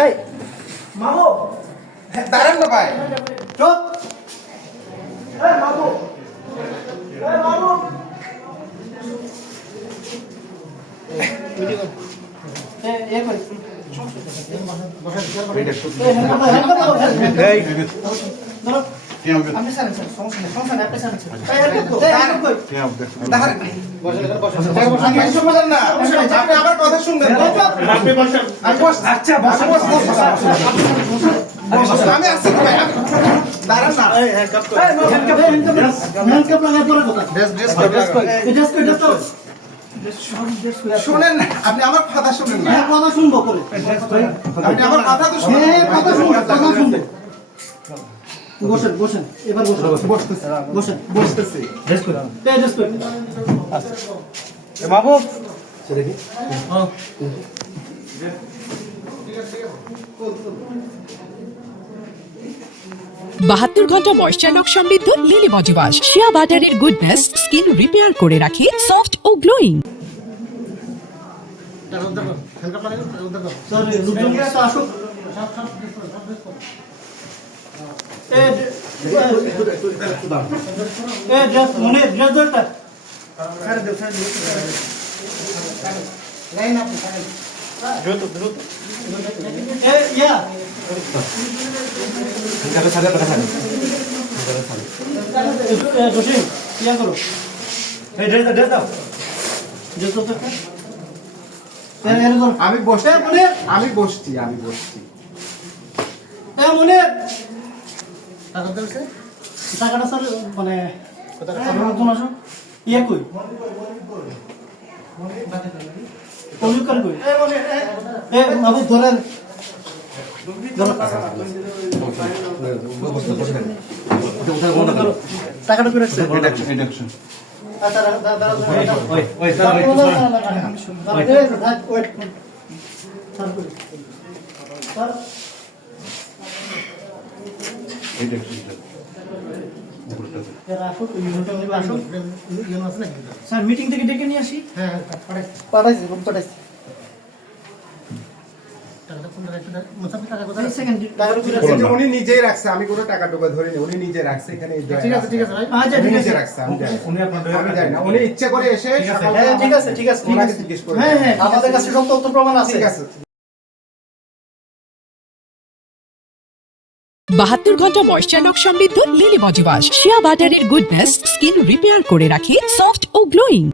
এই মামু দাঁড়ান না ভাই, চুপ। এই মামু, এই মামু আবার কথা শুনবেন। আমি আসছি ভাই, দাঁড়ান না। শোনেন না, আপনি আমার কথা শুনেন না। কথা শুনবো করে আপনি আমার কথা তো শুনেন। কথা শুনবো, কথা শুনবো। বসেন বসেন, এবার বসেন। বসতেছি বসেন বসতেছি। মাহবুব বাহাত্তর ঘন্টা ময়েশ্চার লক সমৃদ্ধ লিলি বডি ওয়াশ শিয়া বাটারের গুডনেস স্কিন রিপেয়ার করে রাখে সফট ও গ্লোয়িং। আসুক। মনে ড্রেস দরকার আমি বসছি, মনে আমি বসছি, আমি বসছি। মনে টাকাটা স্যার মানে নতুন আসো ইয়ে কই কমিউকার কই এ বাবু ধরেন টাকাটা করে রাখছে স্যার মিটিং থেকে ডেকে নিয়ে আসি। পাঠাইছি পাঠাইছি উনি নিজেই রাখছে, আমি কোনো টাকা টুকা ধরিনি, উনি নিজে রাখছে এখানে। ঠিক আছে ঠিক আছে ভাই, আচ্ছা উনি ঠিক নিজে আছে রাখছে, আমি জানি না। উনি ইচ্ছে করে এসে হ্যাঁ ঠিক আছে ঠিক আছে ঠিক ওনাকে আছে জিজ্ঞেস করে। হ্যাঁ হ্যাঁ আমাদের কাছে সব তথ্য প্রমাণ আছে। ঠিক আছে। 72 ঘন্টা ময়েশ্চার লক সমৃদ্ধ লিলি বডি ওয়াশ শিয়া বাটারের গুডনেস স্কিন রিপেয়ার করে রাখে সফট ও গ্লোয়িং।